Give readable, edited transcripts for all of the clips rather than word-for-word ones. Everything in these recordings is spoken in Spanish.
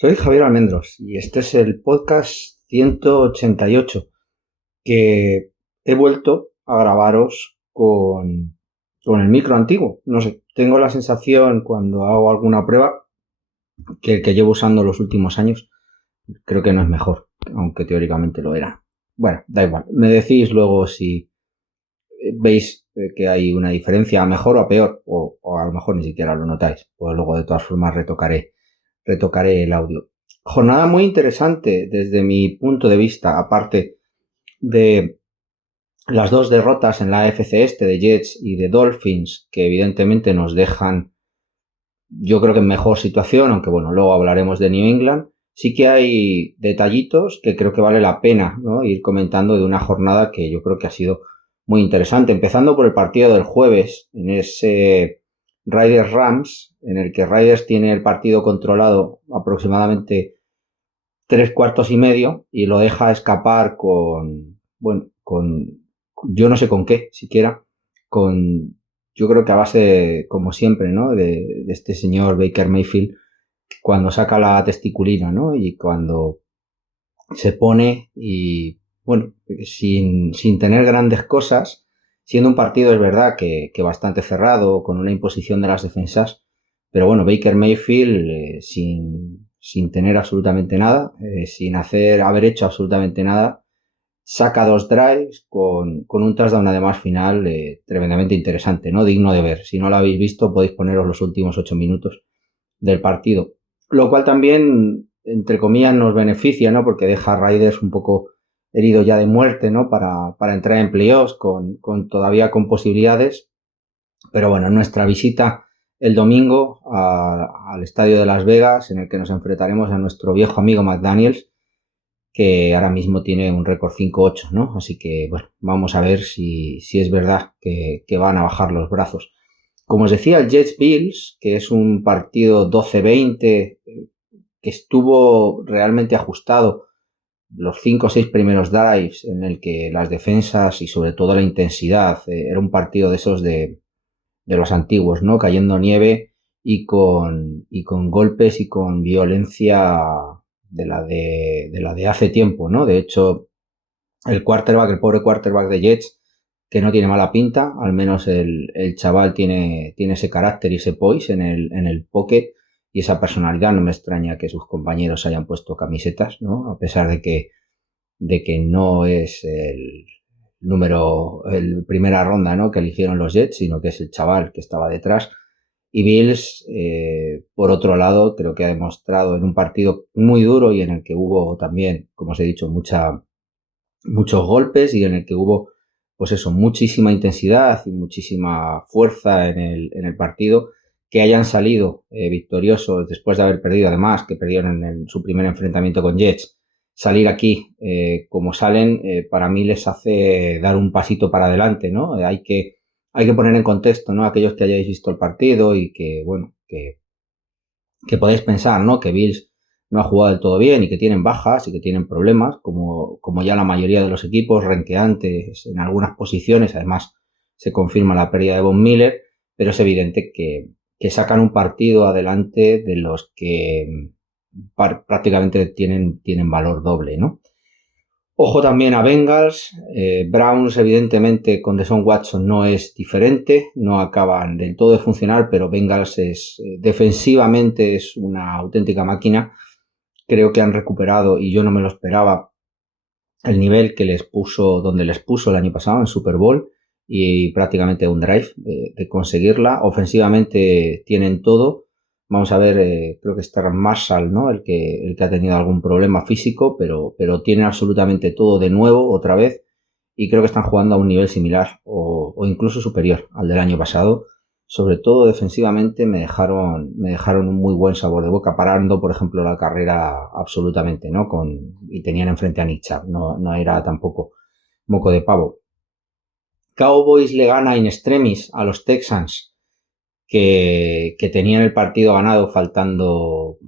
Soy Javier Almendros y este es el podcast 188 que he vuelto a grabaros con el micro antiguo. No sé, tengo la sensación cuando hago alguna prueba que el que llevo usando los últimos años creo que no es mejor, aunque teóricamente lo era. Bueno, da igual. Me decís luego si veis que hay una diferencia a mejor o a peor, o a lo mejor ni siquiera lo notáis. Pues luego de todas formas retocaré el audio. Jornada muy interesante desde mi punto de vista, aparte de las dos derrotas en la AFC este de Jets y de Dolphins, que evidentemente nos dejan, yo creo que en mejor situación, aunque bueno, luego hablaremos de New England. Sí que hay detallitos que creo que vale la pena, ¿no?, ir comentando de una jornada que yo creo que ha sido muy interesante, empezando por el partido del jueves, en ese Raiders Rams, en el que Raiders tiene el partido controlado aproximadamente 3 cuartos y medio y lo deja escapar con yo no sé con qué siquiera, yo creo que a base, como siempre, ¿no?, de este señor Baker Mayfield, cuando saca la testiculina, ¿no?, y cuando se pone y, bueno, sin tener grandes cosas, siendo un partido, es verdad, que bastante cerrado, con una imposición de las defensas, pero bueno, Baker Mayfield, sin tener absolutamente nada, sin haber hecho absolutamente nada, saca 2 drives con un touchdown además final tremendamente interesante, ¿no?, digno de ver. Si no lo habéis visto, podéis poneros los últimos 8 minutos del partido. Lo cual también, entre comillas, nos beneficia, ¿no?, porque deja a Raiders un poco herido ya de muerte, ¿no?, para entrar en playoffs todavía con posibilidades. Pero bueno, nuestra visita el domingo al estadio de Las Vegas, en el que nos enfrentaremos a nuestro viejo amigo McDaniels, que ahora mismo tiene un récord 5-8, ¿no? Así que, bueno, vamos a ver si es verdad que van a bajar los brazos. Como os decía, el Jets Bills, que es un partido 12-20, que estuvo realmente ajustado los 5 o 6 primeros drives, en el que las defensas y sobre todo la intensidad, era un partido de esos de los antiguos, ¿no?, cayendo nieve y con golpes y con violencia de la de hace tiempo, ¿no? De hecho, el pobre quarterback de Jets, que no tiene mala pinta, al menos el chaval tiene ese carácter y ese poise en el pocket y esa personalidad. No me extraña que sus compañeros hayan puesto camisetas, ¿no?, a pesar de que no es el primera ronda, ¿no?, que eligieron los Jets, sino que es el chaval que estaba detrás. Y Bills, por otro lado, creo que ha demostrado en un partido muy duro y en el que hubo también, como os he dicho, muchos golpes y en el que hubo, pues eso, muchísima intensidad y muchísima fuerza en el partido, que hayan salido victoriosos después de haber perdido, además, que perdieron en su primer enfrentamiento con Jets. Salir aquí como salen, para mí les hace dar un pasito para adelante, ¿no? Hay que poner en contexto, ¿no?, aquellos que hayáis visto el partido y que, bueno, que podéis pensar, ¿no?, que Bills no ha jugado del todo bien y que tienen bajas y que tienen problemas, como ya la mayoría de los equipos, renqueantes en algunas posiciones. Además, se confirma la pérdida de Von Miller, pero es evidente que sacan un partido adelante de los que prácticamente tienen valor doble, ¿no? Ojo también a Bengals. Browns, evidentemente, con Deshaun Watson no es diferente, no acaban del todo de funcionar, pero Bengals defensivamente es una auténtica máquina. Creo que han recuperado, y yo no me lo esperaba, el nivel donde les puso el año pasado en Super Bowl, y prácticamente un drive de conseguirla. Ofensivamente tienen todo. Vamos a ver, creo que está Marshall, ¿no?, el que ha tenido algún problema físico, pero tienen absolutamente todo de nuevo, otra vez, y creo que están jugando a un nivel similar o incluso superior al del año pasado. Sobre todo defensivamente me dejaron un muy buen sabor de boca, parando, por ejemplo, la carrera absolutamente, ¿no?, y tenían enfrente a Nick Chubb, no era tampoco moco de pavo. Cowboys le gana in extremis a los Texans, que tenían el partido ganado faltando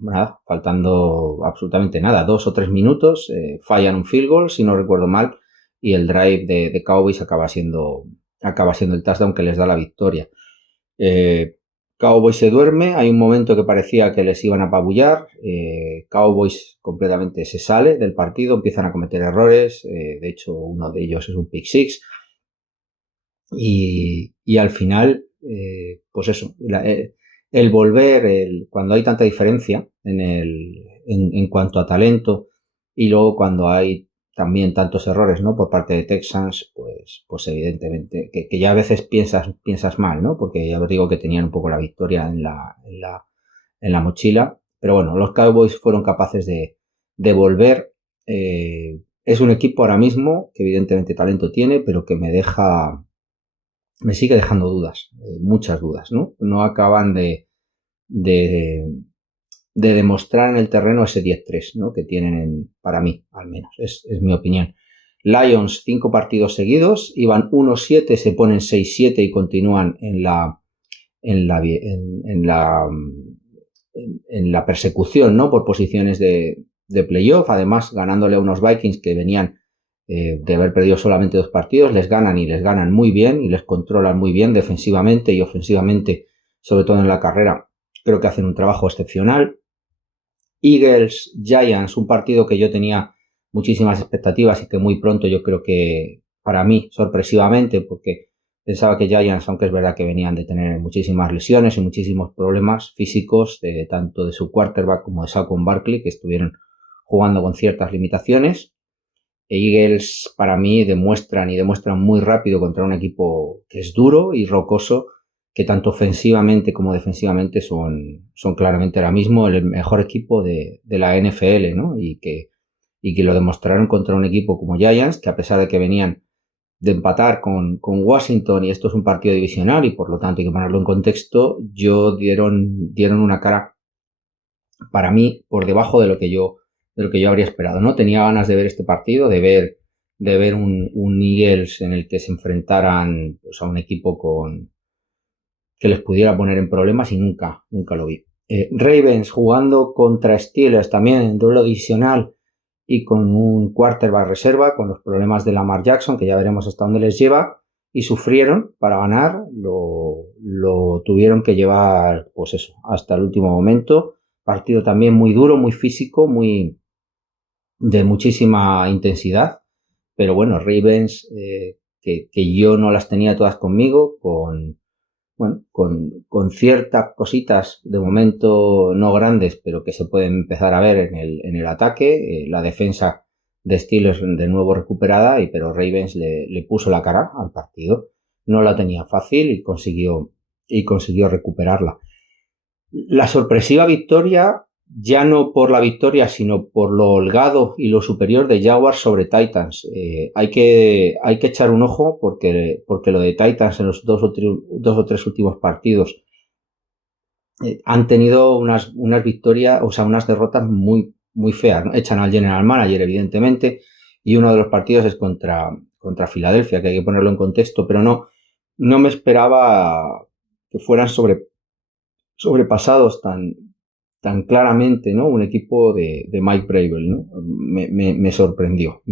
absolutamente nada, 2 o 3 minutos, fallan un field goal, si no recuerdo mal, y el drive de Cowboys acaba siendo el touchdown que les da la victoria. Cowboys se duerme, hay un momento que parecía que les iban a apabullar, Cowboys completamente se sale del partido, empiezan a cometer errores, de hecho uno de ellos es un pick six, y al final, pues eso, el volver, cuando hay tanta diferencia en cuanto a talento, y luego cuando hay también tantos errores, ¿no? Por parte de Texans, pues evidentemente que ya a veces piensas mal, ¿no? Porque ya os digo que tenían un poco la victoria en la mochila, pero bueno, los Cowboys fueron capaces de volver. Es un equipo ahora mismo que evidentemente talento tiene, pero que me sigue dejando dudas, muchas dudas, ¿no? No acaban de demostrar en el terreno ese 10-3, ¿no? Que tienen para mí, al menos, es mi opinión. Lions, 5 partidos seguidos, iban 1-7, se ponen 6-7 y continúan en la persecución, ¿no? Por posiciones de playoff, además ganándole a unos Vikings que venían de haber perdido solamente 2 partidos, les ganan y les ganan muy bien y les controlan muy bien defensivamente y ofensivamente, sobre todo en la carrera. Creo que hacen un trabajo excepcional. Eagles, Giants, un partido que yo tenía muchísimas expectativas y que muy pronto yo creo que para mí, sorpresivamente, porque pensaba que Giants, aunque es verdad que venían de tener muchísimas lesiones y muchísimos problemas físicos, tanto de su quarterback como de Saquon Barkley, que estuvieron jugando con ciertas limitaciones. Eagles para mí demuestran muy rápido contra un equipo que es duro y rocoso, que tanto ofensivamente como defensivamente son claramente ahora mismo el mejor equipo de la NFL, ¿no? Y que lo demostraron contra un equipo como Giants, que a pesar de que venían de empatar con Washington y esto es un partido divisional y por lo tanto hay que ponerlo en contexto, dieron una cara para mí por debajo de lo que yo habría esperado, ¿no? Tenía ganas de ver este partido, de ver un Eagles en el que se enfrentaran, pues, a un equipo que les pudiera poner en problemas y nunca lo vi. Ravens jugando contra Steelers también en duelo divisional y con un quarterback reserva, con los problemas de Lamar Jackson, que ya veremos hasta dónde les lleva, y sufrieron para ganar, lo tuvieron que llevar, pues eso, hasta el último momento. Partido también muy duro, muy físico, de muchísima intensidad, pero bueno, Ravens, que yo no las tenía todas conmigo, con ciertas cositas de momento no grandes, pero que se pueden empezar a ver en el ataque, la defensa de Steelers de nuevo recuperada, pero Ravens le puso la cara al partido, no la tenía fácil y consiguió recuperarla. La sorpresiva victoria, ya no por la victoria, sino por lo holgado y lo superior de Jaguars sobre Titans. Hay que echar un ojo porque lo de Titans en los dos o tres últimos partidos han tenido unas victorias, o sea, unas derrotas muy, muy feas, ¿no? Echan al general manager, evidentemente, y uno de los partidos es contra Filadelfia, que hay que ponerlo en contexto, pero no me esperaba que fueran sobrepasados tan claramente, ¿no? Un equipo de Mike Vrabel, ¿no? Me sorprendió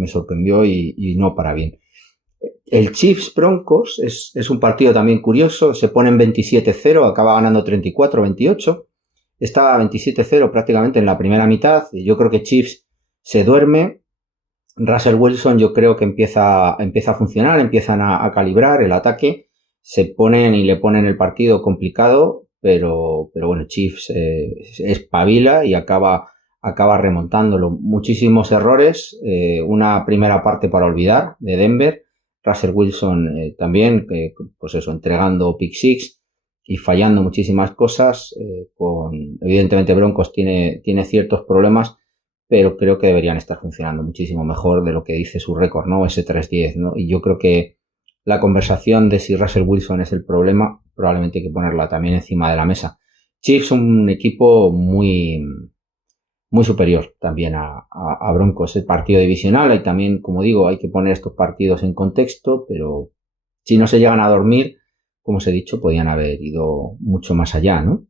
y no para bien. El Chiefs Broncos es un partido también curioso, se ponen 27-0, acaba ganando 34-28, estaba 27-0 prácticamente en la primera mitad, y yo creo que Chiefs se duerme, Russell Wilson yo creo que empieza a funcionar, empiezan a calibrar el ataque, se ponen y le ponen el partido complicado, pero bueno, Chiefs espabila y acaba remontándolo. Muchísimos errores, una primera parte para olvidar de Denver, Russell Wilson también, pues eso, entregando pick six y fallando muchísimas cosas, evidentemente Broncos tiene ciertos problemas, pero creo que deberían estar funcionando muchísimo mejor de lo que dice su récord, ¿no? Ese 3-10, ¿no? Y yo creo que la conversación de si Russell Wilson es el problema, probablemente hay que ponerla también encima de la mesa. Chiefs, un equipo muy, muy superior también a Broncos. El partido divisional, y también, como digo, hay que poner estos partidos en contexto, pero si no se llegan a dormir, como os he dicho, podían haber ido mucho más allá, ¿no?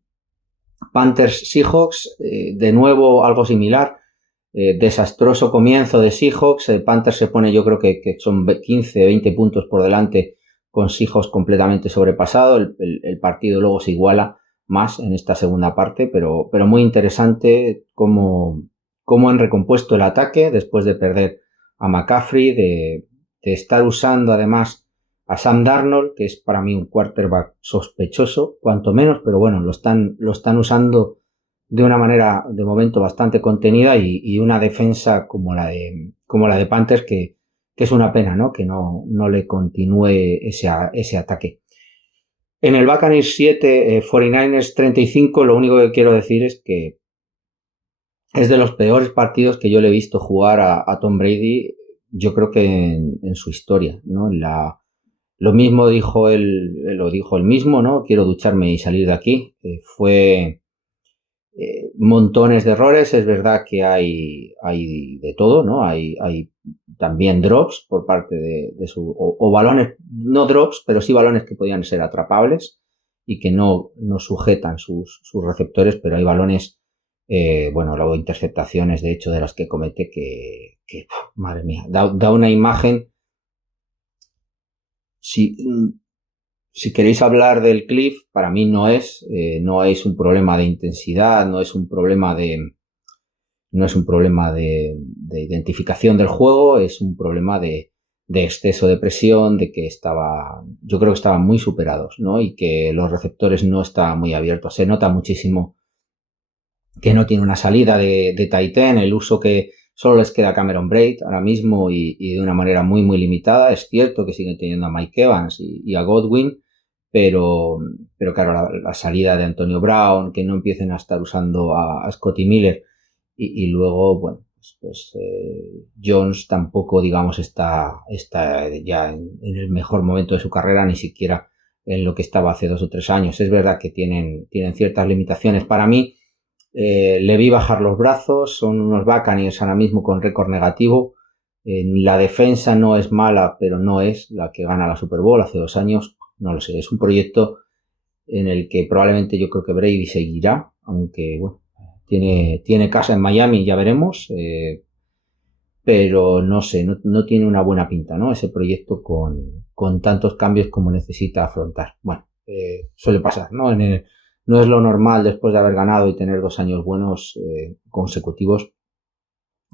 Panthers Seahawks, de nuevo algo similar. Desastroso comienzo de Seahawks, Panthers se pone, yo creo que son 15, 20 puntos por delante, con Seahawks completamente sobrepasado, el partido luego se iguala más en esta segunda parte, pero muy interesante cómo han recompuesto el ataque después de perder a McCaffrey, de estar usando además a Sam Darnold, que es para mí un quarterback sospechoso, cuanto menos, pero bueno, lo están usando de una manera de momento bastante contenida y una defensa como la de Panthers que es una pena, ¿no? Que no le continúe ese ataque. En el Buccaneers 7, 49ers 35, lo único que quiero decir es que es de los peores partidos que yo le he visto jugar a Tom Brady, yo creo que en su historia, ¿no? Lo mismo lo dijo él mismo, ¿no? Quiero ducharme y salir de aquí. Fue montones de errores. Es verdad que hay de todo, ¿no? Hay también drops por parte de su... O balones, no drops, pero sí balones que podían ser atrapables y que no sujetan sus receptores, pero hay balones, luego interceptaciones, de hecho, de las que comete que madre mía, da una imagen. Si queréis hablar del Cliff, para mí no es un problema de intensidad, no es un problema de identificación del juego, es un problema de exceso de presión, de que yo creo que estaban muy superados, ¿no? Y que los receptores no estaban muy abiertos. Se nota muchísimo que no tiene una salida de tight end, el uso que solo les queda a Cameron Braid ahora mismo y de una manera muy, muy limitada. Es cierto que siguen teniendo a Mike Evans y a Godwin, pero claro, la salida de Antonio Brown, que no empiecen a estar usando a Scotty Miller y luego, bueno, pues Jones tampoco, digamos, está ya en el mejor momento de su carrera, ni siquiera en lo que estaba hace 2 o 3 años. Es verdad que tienen ciertas limitaciones. Para mí, le vi bajar los brazos, son unos Buccaneers ahora mismo con récord negativo. La defensa no es mala, pero no es la que gana la Super Bowl hace 2 años. No lo sé, es un proyecto en el que probablemente yo creo que Brady seguirá, aunque bueno, tiene casa en Miami, ya veremos, pero no sé, no tiene una buena pinta, ¿no? Ese proyecto con tantos cambios como necesita afrontar. Bueno, suele pasar, ¿no? No es lo normal después de haber ganado y tener 2 años buenos consecutivos,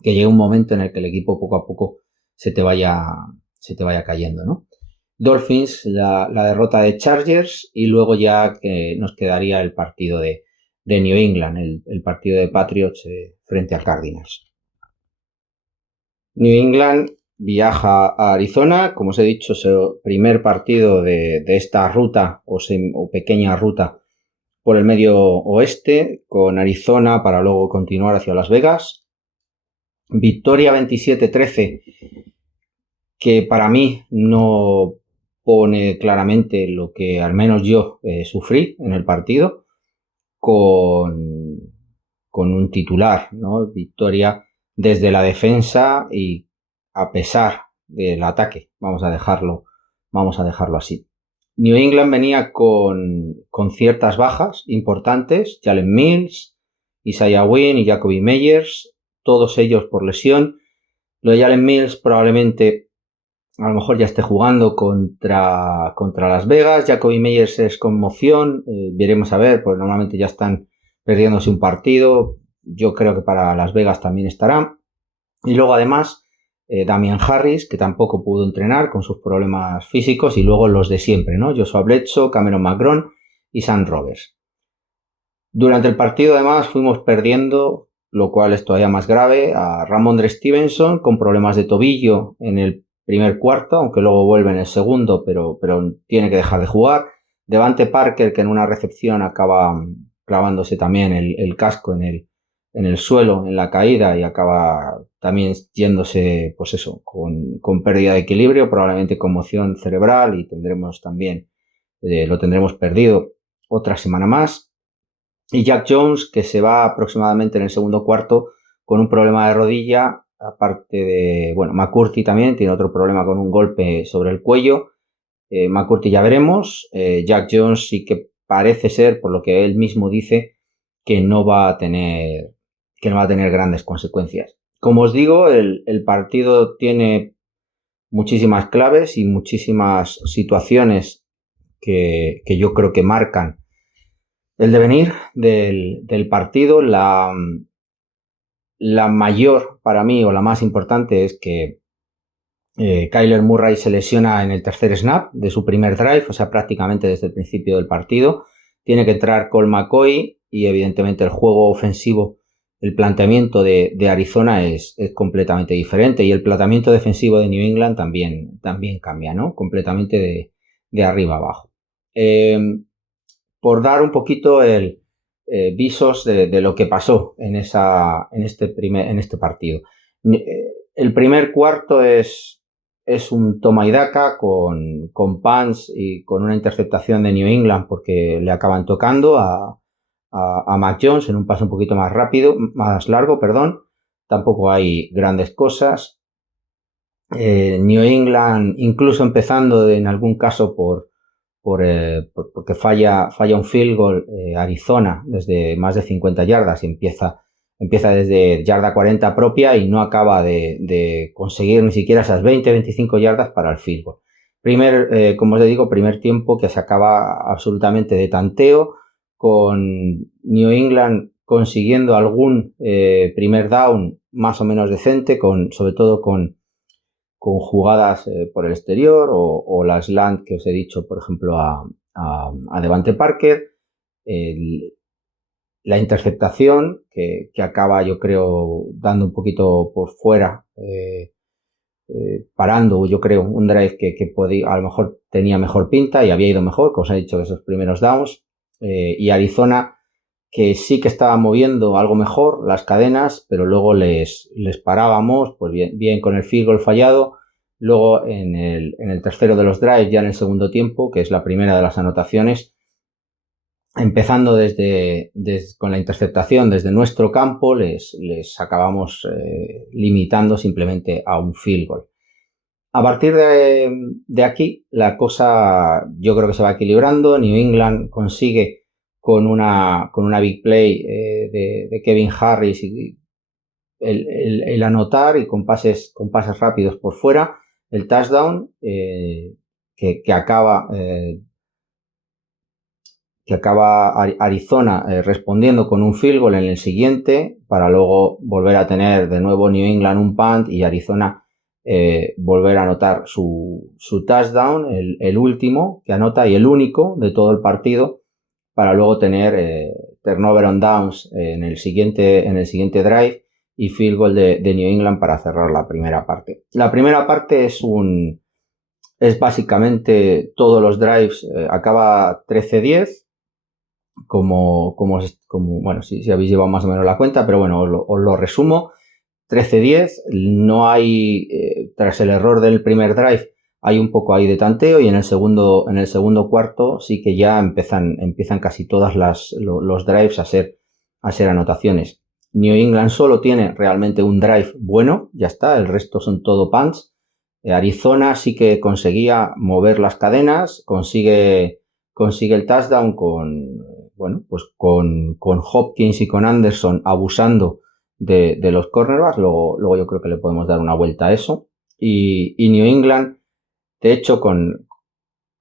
que llegue un momento en el que el equipo poco a poco se te vaya cayendo, ¿no? Dolphins, la derrota de Chargers y luego ya que nos quedaría el partido de New England, el partido de Patriots frente a Cardinals. New England viaja a Arizona, como os he dicho, es el primer partido de esta ruta o pequeña ruta por el medio oeste, con Arizona para luego continuar hacia Las Vegas. Victoria 27-13, que para mí no pone claramente lo que al menos yo sufrí en el partido, con un titular, ¿no? Victoria desde la defensa y a pesar del ataque, vamos a dejarlo así. New England venía con ciertas bajas importantes, Jalen Mills, Isaiah Wynn y Jacoby Meyers, todos ellos por lesión. Lo de Jalen Mills probablemente a lo mejor ya esté jugando contra Las Vegas. Jacoby Meyers es conmoción, veremos a ver, pues normalmente ya están perdiéndose un partido. Yo creo que para Las Vegas también estará. Y luego además Damian Harris, que tampoco pudo entrenar con sus problemas físicos, y luego los de siempre, ¿no? Joshua Bledsoe, Cameron McGrone y Sam Roberts. Durante el partido además fuimos perdiendo, lo cual es todavía más grave, a Ramondre Stevenson con problemas de tobillo en el primer cuarto, aunque luego vuelve en el segundo, pero tiene que dejar de jugar. Devante Parker, que en una recepción acaba clavándose también el casco en el suelo, en la caída, y acaba también yéndose, pues eso, con pérdida de equilibrio, probablemente conmoción cerebral, y lo tendremos perdido otra semana más. Y Jack Jones, que se va aproximadamente en el segundo cuarto con un problema de rodilla, aparte de, bueno, McCourty también tiene otro problema con un golpe sobre el cuello. McCourty ya veremos. Jack Jones sí que parece ser, por lo que él mismo dice, que no va a tener grandes consecuencias. Como os digo, el partido tiene muchísimas claves y muchísimas situaciones que yo creo que marcan El devenir del partido, la mayor para mí o la más importante es que Kyler Murray se lesiona en el tercer snap de su primer drive, o sea, prácticamente desde el principio del partido. Tiene que entrar Colt McCoy y evidentemente el juego ofensivo, el planteamiento de Arizona es completamente diferente y el planteamiento defensivo de New England también cambia, ¿no? Completamente de arriba a abajo. Por dar un poquito el visos de lo que pasó en este partido. El primer cuarto es un toma y daca con punts y con una interceptación de New England porque le acaban tocando a Mac Jones en un pase un poquito más largo, perdón. Tampoco hay grandes cosas. New England, incluso empezando en algún caso porque falla un field goal, Arizona desde más de 50 yardas y empieza desde yarda 40 propia y no acaba de conseguir ni siquiera esas 20-25 yardas para el field goal. Como os digo, primer tiempo que se acaba absolutamente de tanteo, con New England consiguiendo algún primer down más o menos decente, sobre todo con jugadas por el exterior o la slant que os he dicho, por ejemplo, a Devante Parker. La interceptación que acaba, yo creo, dando un poquito por fuera, parando, yo creo, un drive que podía, a lo mejor tenía mejor pinta y había ido mejor, como os he dicho, esos primeros downs. Y Arizona, que sí que estaba moviendo algo mejor las cadenas, pero luego les parábamos, pues bien con el field goal fallado. Luego en el tercero de los drives, ya en el segundo tiempo, que es la primera de las anotaciones, empezando con la interceptación desde nuestro campo, les acabamos limitando simplemente a un field goal. A partir de aquí, la cosa yo creo que se va equilibrando. New England consigue con una big play de Kevin Harris y el anotar y con pases rápidos por fuera, el touchdown que acaba Arizona respondiendo con un field goal en el siguiente, para luego volver a tener de nuevo New England un punt y Arizona volver a anotar su touchdown, el último que anota y el único de todo el partido, para luego tener turnover on downs en el siguiente drive y field goal de New England para cerrar la primera parte. La primera parte es básicamente todos los drives, acaba 13-10, como bueno, si habéis llevado más o menos la cuenta, pero bueno, os lo resumo. 13-10, no hay, tras el error del primer drive, hay un poco ahí de tanteo y en el segundo cuarto sí que ya empiezan casi todas los drives a ser anotaciones. New England solo tiene realmente un drive bueno, ya está, el resto son todo punts. Arizona sí que conseguía mover las cadenas, consigue el touchdown con Hopkins y con Anderson abusando de los cornerbacks. Luego yo creo que le podemos dar una vuelta a eso. Y New England, de hecho,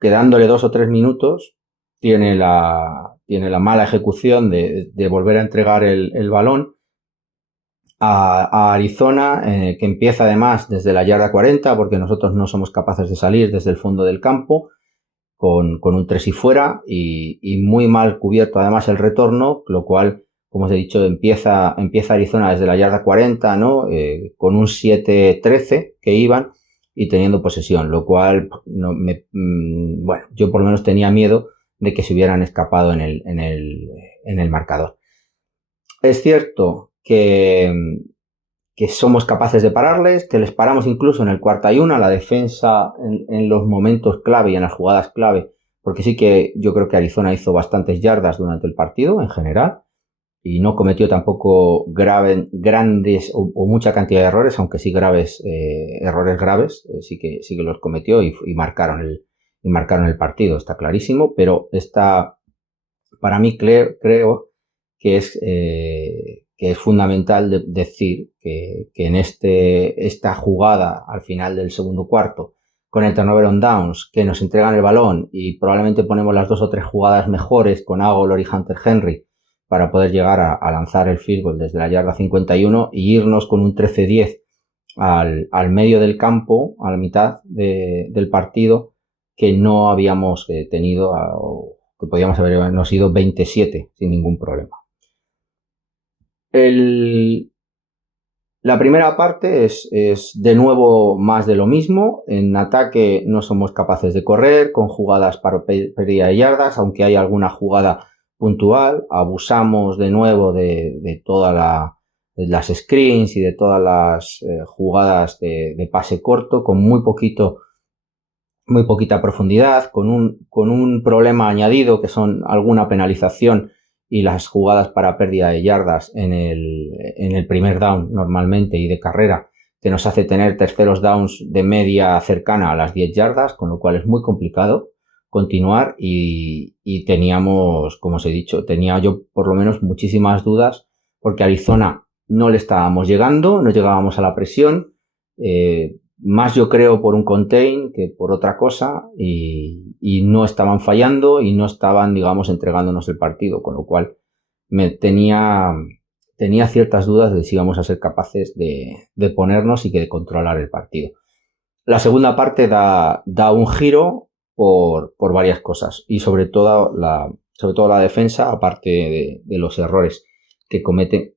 quedándole 2 o 3 minutos, tiene la mala ejecución de volver a entregar el balón a Arizona, que empieza además desde la yarda 40, porque nosotros no somos capaces de salir desde el fondo del campo, con un 3 y fuera, y muy mal cubierto además el retorno, lo cual, como os he dicho, empieza Arizona desde la yarda 40, ¿no? Con un 7-13 que iban y teniendo posesión, lo cual bueno, yo por lo menos tenía miedo de que se hubieran escapado en el marcador. Es cierto que somos capaces de pararles, que les paramos incluso en el 4-1, la defensa en los momentos clave y en las jugadas clave, porque sí que yo creo que Arizona hizo bastantes yardas durante el partido en general y no cometió tampoco grandes o mucha cantidad de errores, aunque sí errores graves, sí que los cometió y marcaron el partido, está clarísimo, pero para mí creo que es fundamental decir que en esta jugada al final del segundo cuarto, con el turnover on downs, que nos entregan el balón y probablemente ponemos las 2 o 3 jugadas mejores con Agholor y Hunter Henry para poder llegar a lanzar el field goal desde la yarda 51 y irnos con un 13-10 al medio del campo, a la mitad del partido, que no habíamos tenido, o que podíamos habernos ido 27 sin ningún problema. La primera parte es de nuevo más de lo mismo. En ataque no somos capaces de correr con jugadas para pérdida de yardas, aunque hay alguna jugada puntual. Abusamos de nuevo de todas las screens y de todas las jugadas de pase corto con muy poquita profundidad, con un problema añadido que son alguna penalización y las jugadas para pérdida de yardas en el primer down normalmente y de carrera, que nos hace tener terceros downs de media cercana a las 10 yardas, con lo cual es muy complicado continuar y teníamos, como os he dicho, tenía yo por lo menos muchísimas dudas porque a Arizona no le estábamos llegando, no llegábamos a la presión, más yo creo por un contain que por otra cosa y no estaban fallando y no estaban, digamos, entregándonos el partido, con lo cual tenía ciertas dudas de si íbamos a ser capaces de ponernos y de controlar el partido. La segunda parte da un giro por varias cosas y sobre todo la defensa, aparte de los errores que cometen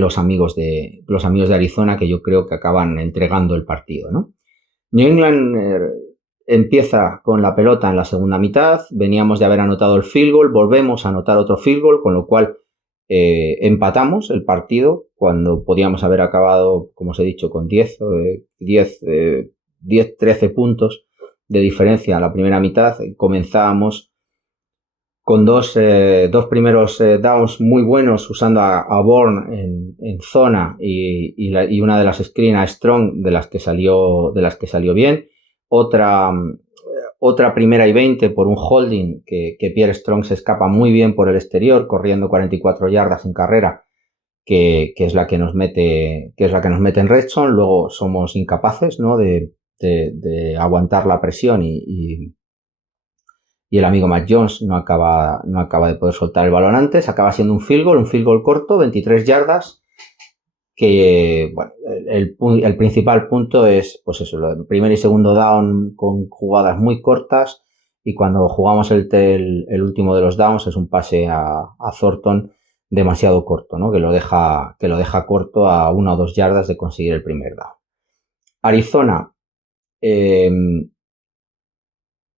los amigos de Arizona, que yo creo que acaban entregando el partido, ¿no? New England empieza con la pelota en la segunda mitad, veníamos de haber anotado el field goal, volvemos a anotar otro field goal, con lo cual empatamos el partido cuando podíamos haber acabado, como os he dicho, con 10-13 puntos de diferencia a la primera mitad. Comenzábamos con dos primeros downs muy buenos usando a Bourne en zona y una de las screen a Strong de las que salió bien. Otra primera y 20 por un holding que Pierre Strong se escapa muy bien por el exterior, corriendo 44 yardas en carrera, que es la que nos mete en red zone. Luego somos incapaces, ¿no?, de aguantar la presión y el amigo Matt Jones no acaba de poder soltar el balón antes. Acaba siendo un field goal corto, 23 yardas, que, bueno, el principal punto es, pues eso, el primer y segundo down con jugadas muy cortas, y cuando jugamos el último de los downs es un pase a Thornton demasiado corto, ¿no?, que lo deja corto a 1 o 2 yardas de conseguir el primer down. Arizona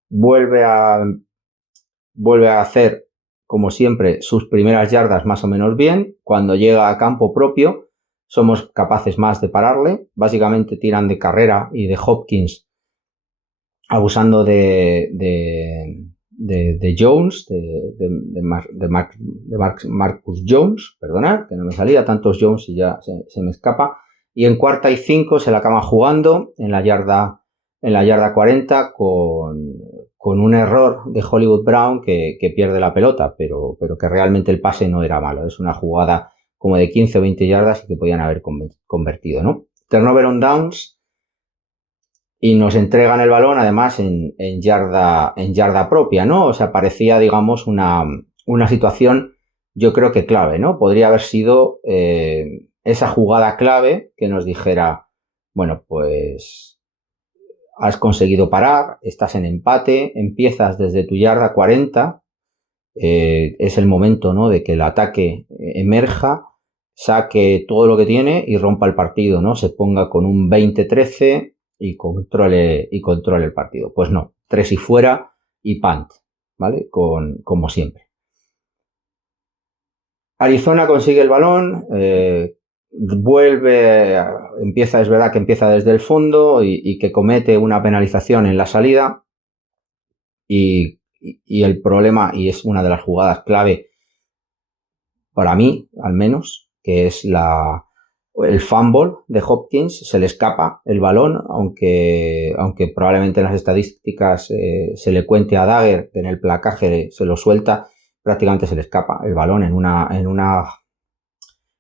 vuelve a hacer, como siempre, sus primeras yardas más o menos bien. Cuando llega a campo propio, somos capaces más de pararle. Básicamente tiran de carrera y de Hopkins, abusando de Jones, de Marcus Jones, perdonad, que no me salía tantos Jones y ya se me escapa. Y en 4ª y 5 se la acaban jugando en la yarda 40 con un error de Hollywood Brown que pierde la pelota, pero que realmente el pase no era malo. Es una jugada como de 15 o 20 yardas y que podían haber convertido, ¿no? Turnover on downs y nos entregan el balón además en yarda propia, ¿no? O sea, parecía, digamos, una situación, yo creo que clave, ¿no? Podría haber sido esa jugada clave que nos dijera, bueno, pues has conseguido parar, estás en empate, empiezas desde tu yarda 40, es el momento, ¿no?, de que el ataque emerja, saque todo lo que tiene y rompa el partido, ¿no?, se ponga con un 20-13 y controle el partido. Pues no, 3 y fuera y punt, ¿vale? Como siempre. Arizona consigue el balón, es verdad que empieza desde el fondo y que comete una penalización en la salida y el problema, y es una de las jugadas clave para mí, al menos, que es el fumble de Hopkins. Se le escapa el balón, aunque probablemente en las estadísticas se le cuente a Dagger, que en el placaje se lo suelta, prácticamente se le escapa el balón en una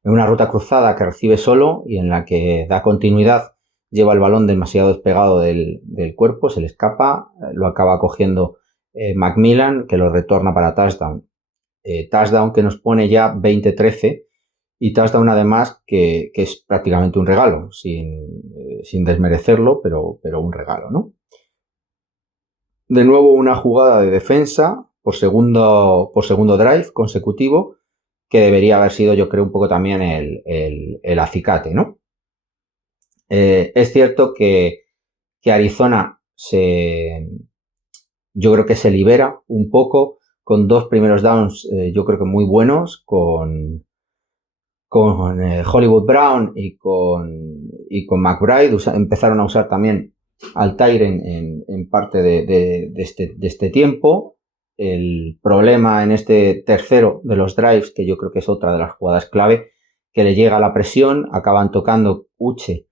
ruta cruzada que recibe solo y en la que da continuidad lleva el balón demasiado despegado del cuerpo, se le escapa, lo acaba cogiendo Macmillan, que lo retorna para touchdown. Touchdown que nos pone ya 20-13 y touchdown además que es prácticamente un regalo, sin desmerecerlo, pero un regalo, ¿no? De nuevo una jugada de defensa por segundo drive consecutivo que debería haber sido, yo creo, un poco también el acicate, ¿no? Es cierto que Arizona yo creo que se libera un poco con 2 primeros downs, yo creo que muy buenos, con Hollywood Brown y con McBride. Empezaron a usar también al Tyren en parte de este tiempo. El problema en este tercero de los drives, que yo creo que es otra de las jugadas clave, que le llega la presión, acaban tocando Uche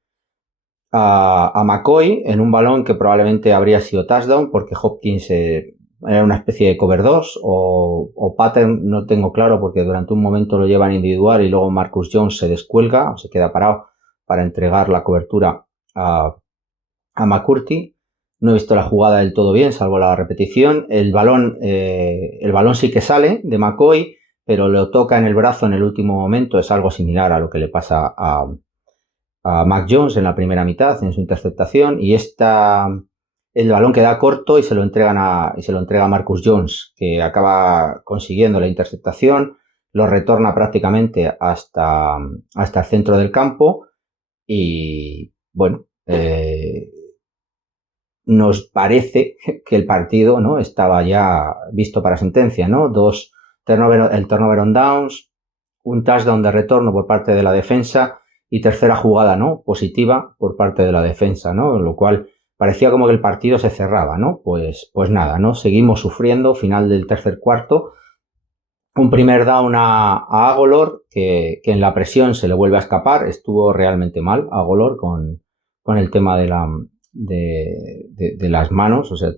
a McCoy en un balón que probablemente habría sido touchdown porque Hopkins era una especie de cover 2 o pattern, no tengo claro, porque durante un momento lo llevan individual y luego Marcus Jones se descuelga o se queda parado para entregar la cobertura a McCourty. No he visto la jugada del todo bien, salvo la repetición. El balón sí que sale de McCoy, pero lo toca en el brazo en el último momento. Es algo similar a lo que le pasa a Mac Jones en la primera mitad, en su interceptación, y el balón queda corto y se lo entrega a Marcus Jones, que acaba consiguiendo la interceptación, lo retorna prácticamente hasta el centro del campo y, bueno, nos parece que el partido, ¿no?, estaba ya visto para sentencia, ¿no? El turnover on downs, un touchdown de retorno por parte de la defensa y tercera jugada, ¿no?, positiva por parte de la defensa, ¿no? Lo cual parecía como que el partido se cerraba, ¿no? Pues nada, ¿no? Seguimos sufriendo, final del tercer cuarto. Un primer down a Agolor, que en la presión se le vuelve a escapar. Estuvo realmente mal Agolor con el tema de las manos. O sea,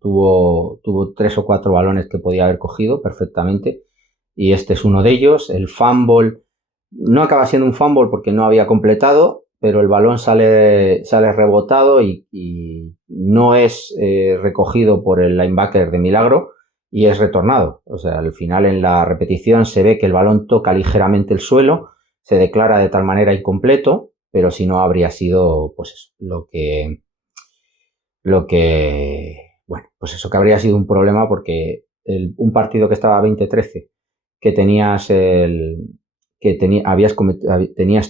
tuvo 3 o 4 balones que podía haber cogido perfectamente. Y este es uno de ellos. El fumble no acaba siendo un fumble porque no había completado, pero el balón sale rebotado y no es recogido por el linebacker de milagro y es retornado. O sea, al final en la repetición se ve que el balón toca ligeramente el suelo, se declara de tal manera incompleto, pero si no habría sido, pues eso, bueno, pues eso, que habría sido un problema porque un partido que estaba 20-13, que tenías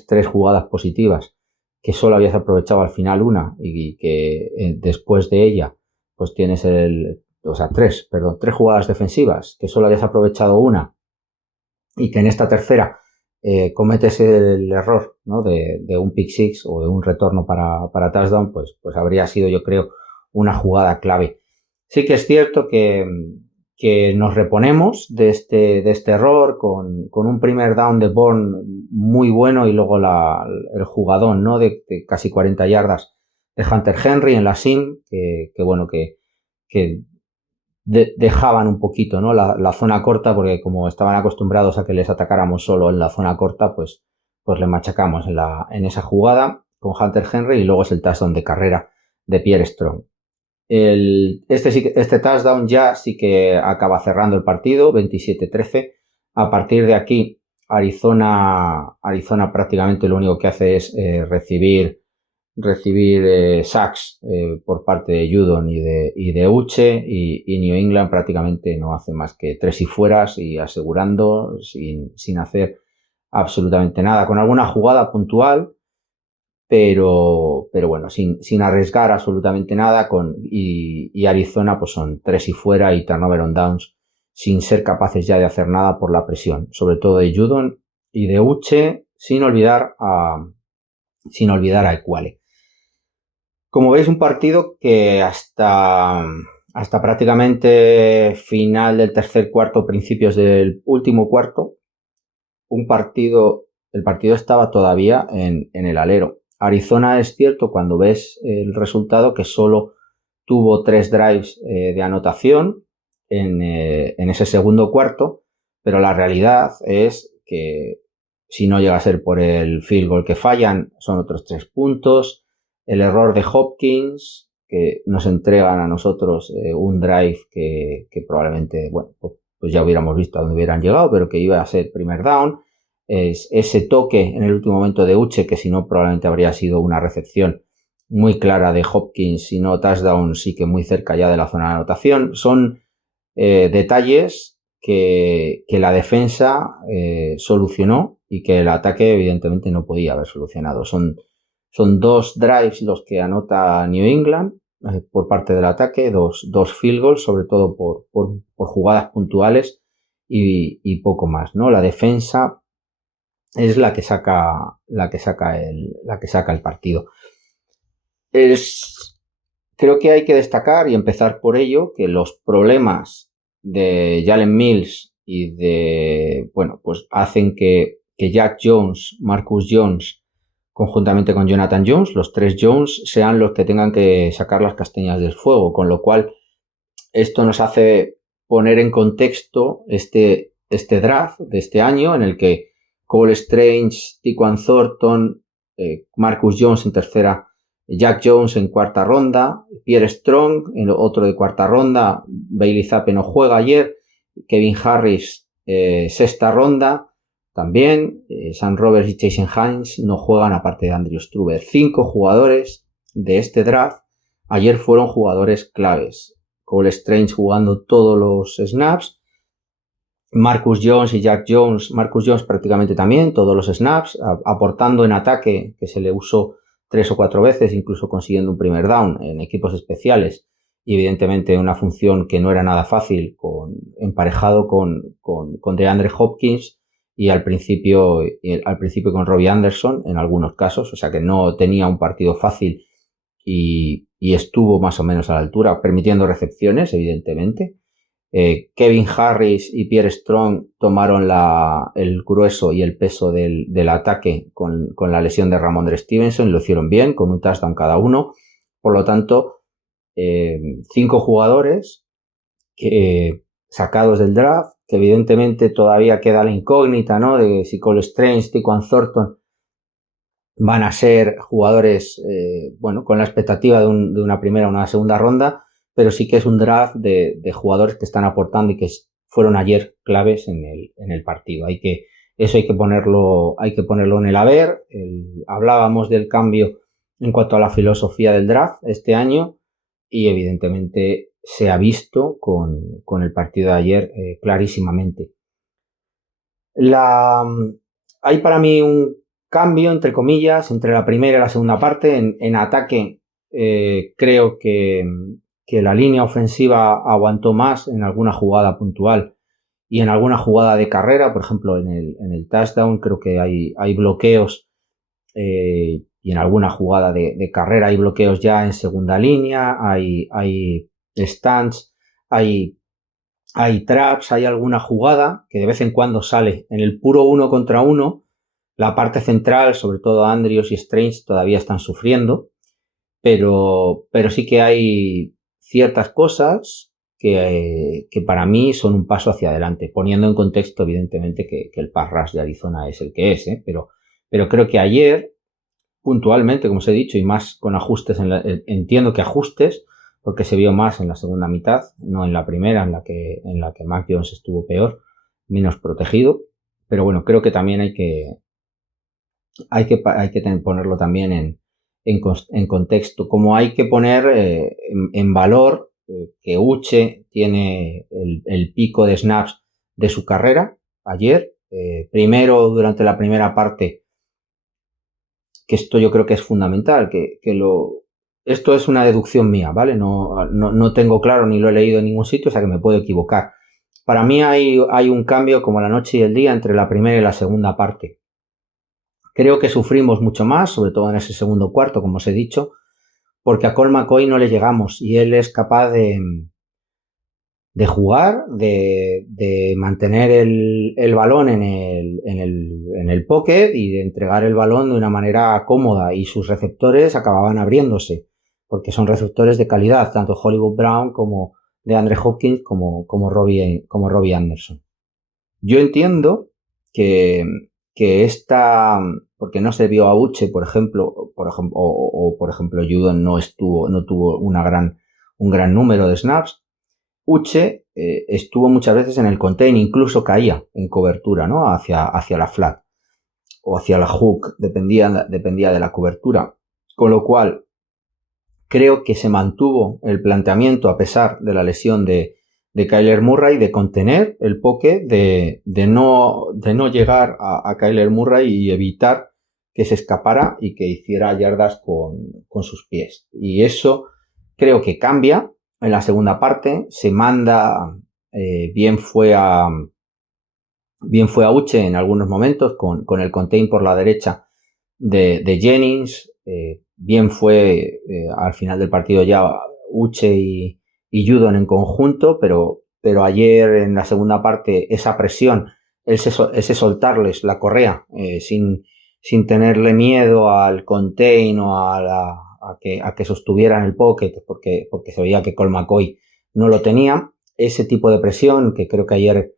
3 jugadas positivas, que solo habías aprovechado al final una y que después de ella pues tienes 3 jugadas defensivas, que solo habías aprovechado una y que en esta tercera cometes el error, ¿no?, de un pick six o de un retorno para touchdown, pues habría sido, yo creo, una jugada clave. Sí que es cierto que nos reponemos de este error con un primer down de Bourne muy bueno y luego el jugadón, ¿no?, de casi 40 yardas de Hunter Henry en la sim, que dejaban un poquito, ¿no?, la zona corta, porque como estaban acostumbrados a que les atacáramos solo en la zona corta, pues le machacamos en esa jugada con Hunter Henry y luego es el touchdown de carrera de Pierre Strong. Este touchdown ya sí que acaba cerrando el partido, 27-13. A partir de aquí, Arizona prácticamente lo único que hace es recibir sacks por parte de Judon y de Uche, y New England prácticamente no hace más que 3 y fueras y asegurando sin hacer absolutamente nada, con alguna jugada puntual, pero bueno, sin arriesgar absolutamente nada, y Arizona pues son 3 y fuera y turnover on downs sin ser capaces ya de hacer nada por la presión, sobre todo de Judon y de Uche, sin olvidar a Equale. Como veis, un partido que hasta prácticamente final del tercer cuarto, principios del último cuarto, el partido estaba todavía en el alero. Arizona, es cierto, cuando ves el resultado, que solo tuvo 3 drives de anotación en ese segundo cuarto, pero la realidad es que si no llega a ser por el field goal que fallan, son otros 3 puntos. el error de Hopkins, que nos entregan a nosotros un drive que probablemente, bueno, pues ya hubiéramos visto a dónde hubieran llegado, pero que iba a ser primer down. Es ese toque en el último momento de Uche, que si no probablemente habría sido una recepción muy clara de Hopkins, si no touchdown, sí que muy cerca ya de la zona de anotación. Son detalles que la defensa solucionó y que el ataque evidentemente no podía haber solucionado. Son 2 drives los que anota New England por parte del ataque, dos field goals, sobre todo por jugadas puntuales y poco más, ¿no? La defensa es la que saca el partido. Creo que hay que destacar y empezar por ello que los problemas de Jalen Mills y pues hacen que Jack Jones, Marcus Jones, conjuntamente con Jonathan Jones, los 3 Jones, sean los que tengan que sacar las castañas del fuego, con lo cual esto nos hace poner en contexto este draft de este año en el que Cole Strange, Tyquan Thornton, Marcus Jones en tercera, Jack Jones en cuarta ronda, Pierre Strong en otro de cuarta ronda, Bailey Zappe no juega ayer, Kevin Harris sexta ronda también, Sam Roberts y Jason Hines no juegan aparte de Andrew Struber. 5 jugadores de este draft ayer fueron jugadores claves. Cole Strange jugando todos los snaps, Marcus Jones y Jack Jones, Marcus Jones prácticamente también, todos los snaps, aportando en ataque, que se le usó 3 o 4 veces, incluso consiguiendo un primer down en equipos especiales, y evidentemente una función que no era nada fácil, emparejado con DeAndre Hopkins y al principio con Robbie Anderson en algunos casos, o sea que no tenía un partido fácil y estuvo más o menos a la altura, permitiendo recepciones, evidentemente. Kevin Harris y Pierre Strong tomaron el grueso y el peso del ataque con la lesión de Ramondre Stevenson, lo hicieron bien, con un touchdown cada uno. Por lo tanto, 5 jugadores sacados del draft, que evidentemente todavía queda la incógnita, ¿no? De si Cole Strange, Tyquan Thornton van a ser jugadores, con la expectativa de una primera o una segunda ronda, pero sí que es un draft de jugadores que están aportando y que fueron ayer claves en el partido. Eso hay que ponerlo en el haber. Hablábamos del cambio en cuanto a la filosofía del draft este año y evidentemente se ha visto con el partido de ayer clarísimamente. Hay para mí un cambio, entre comillas, entre la primera y la segunda parte. En ataque creo que la línea ofensiva aguantó más en alguna jugada puntual y en alguna jugada de carrera. Por ejemplo, en el touchdown creo que hay bloqueos y en alguna jugada de carrera hay bloqueos ya en segunda línea, hay stands, hay traps, hay alguna jugada que de vez en cuando sale en el puro 1 contra 1. La parte central, sobre todo Andrews y Strange, todavía están sufriendo, pero sí que hay ciertas cosas que para mí son un paso hacia adelante, poniendo en contexto, evidentemente, que el pass rush de Arizona es el que es, pero creo que ayer, puntualmente, como os he dicho, y más con ajustes, entiendo que ajustes, porque se vio más en la segunda mitad, no en la primera, en la que Mac Jones estuvo peor, menos protegido, pero bueno, creo que también hay que ponerlo también en contexto, como hay que poner en valor que Uche tiene el pico de snaps de su carrera ayer, primero durante la primera parte, que esto yo creo que es fundamental, esto es una deducción mía, ¿vale? No tengo claro ni lo he leído en ningún sitio, o sea que me puedo equivocar. Para mí hay un cambio como la noche y el día entre la primera y la segunda parte. Creo que sufrimos mucho más, sobre todo en ese segundo cuarto, como os he dicho, porque a Colt McCoy no le llegamos y él es capaz de jugar, de mantener el balón en el pocket y de entregar el balón de una manera cómoda, y sus receptores acababan abriéndose porque son receptores de calidad, tanto Hollywood Brown como DeAndre Hopkins como Robbie Anderson. Yo entiendo que que esta, porque no se vio a Uche, por ejemplo, o por ejemplo Judon no tuvo un gran número de snaps. Uche estuvo muchas veces en el contain, incluso caía en cobertura, ¿no? Hacia la flat o hacia la hook, dependía de la cobertura. Con lo cual, creo que se mantuvo el planteamiento a pesar de la lesión de Kyler Murray, de contener el pocket, de no llegar a Kyler Murray y evitar que se escapara y que hiciera yardas con sus pies. Y eso creo que cambia en la segunda parte. Se manda, bien fue a Uche en algunos momentos con el contain por la derecha de Jennings, bien fue al final del partido ya Uche y Judon en conjunto, pero ayer en la segunda parte esa presión, ese soltarles la correa sin tenerle miedo al contain o a que sostuvieran el pocket porque se veía que Colt McCoy no lo tenía, ese tipo de presión que creo que ayer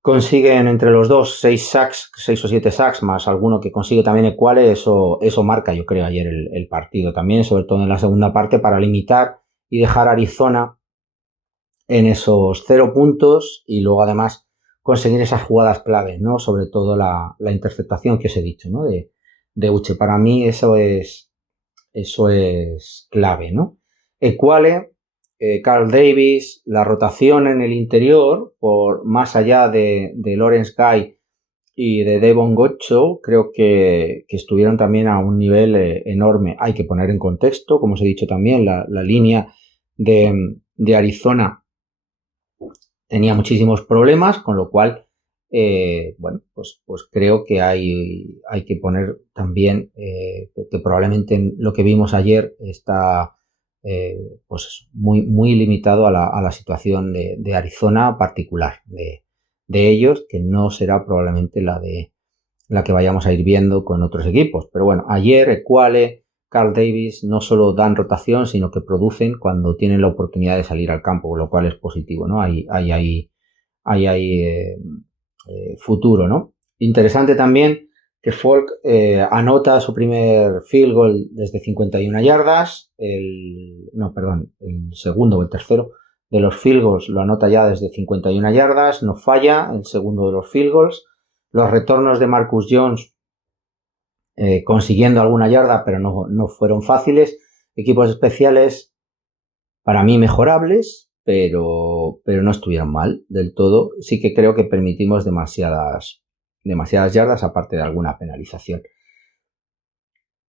consiguen entre los dos 6 o 7 sacks, más alguno que consigue también Equale, eso marca, yo creo, ayer el partido también, sobre todo en la segunda parte, para limitar y dejar a Arizona en esos 0 puntos y luego además conseguir esas jugadas claves, ¿no? Sobre todo la interceptación que os he dicho, ¿no? De Uche. Para mí eso es clave, ¿no? Equale, Carl Davis, la rotación en el interior, por más allá de Lawrence Guy y de Devon Gocho, creo que estuvieron también a un nivel enorme. Hay que poner en contexto, como os he dicho también, la línea de Arizona tenía muchísimos problemas, con lo cual, bueno, pues creo que hay que poner también que probablemente lo que vimos ayer está pues muy limitado a la situación de Arizona particular de ellos, que no será probablemente la que vayamos a ir viendo con otros equipos. Pero bueno, ayer Equale, Carl Davis no solo dan rotación, sino que producen cuando tienen la oportunidad de salir al campo, lo cual es positivo, ¿no? Hay futuro, ¿no? Interesante también que Folk anota su primer field goal desde 51 yardas, el segundo o el tercero de los field goals lo anota ya desde 51 yardas, no falla el segundo de los field goals. Los retornos de Marcus Jones consiguiendo alguna yarda, pero no fueron fáciles. Equipos especiales para mí mejorables, pero no estuvieron mal del todo. Sí que creo que permitimos demasiadas yardas, aparte de alguna penalización.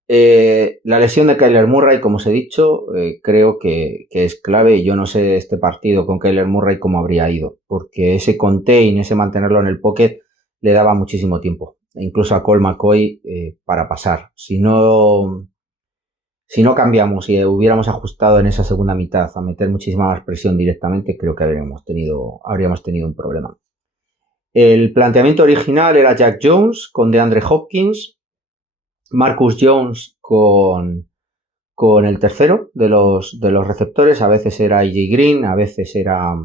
La lesión de Kyler Murray, como os he dicho, creo que es clave. Yo no sé este partido con Kyler Murray cómo habría ido, porque ese contain, ese mantenerlo en el pocket, le daba muchísimo tiempo, incluso a Colt McCoy para pasar. Si no cambiamos y hubiéramos ajustado en esa segunda mitad a meter muchísima más presión directamente, creo que habríamos tenido un problema. El planteamiento original era Jack Jones con DeAndre Hopkins, Marcus Jones con el tercero de los receptores, a veces era AJ Green, a veces era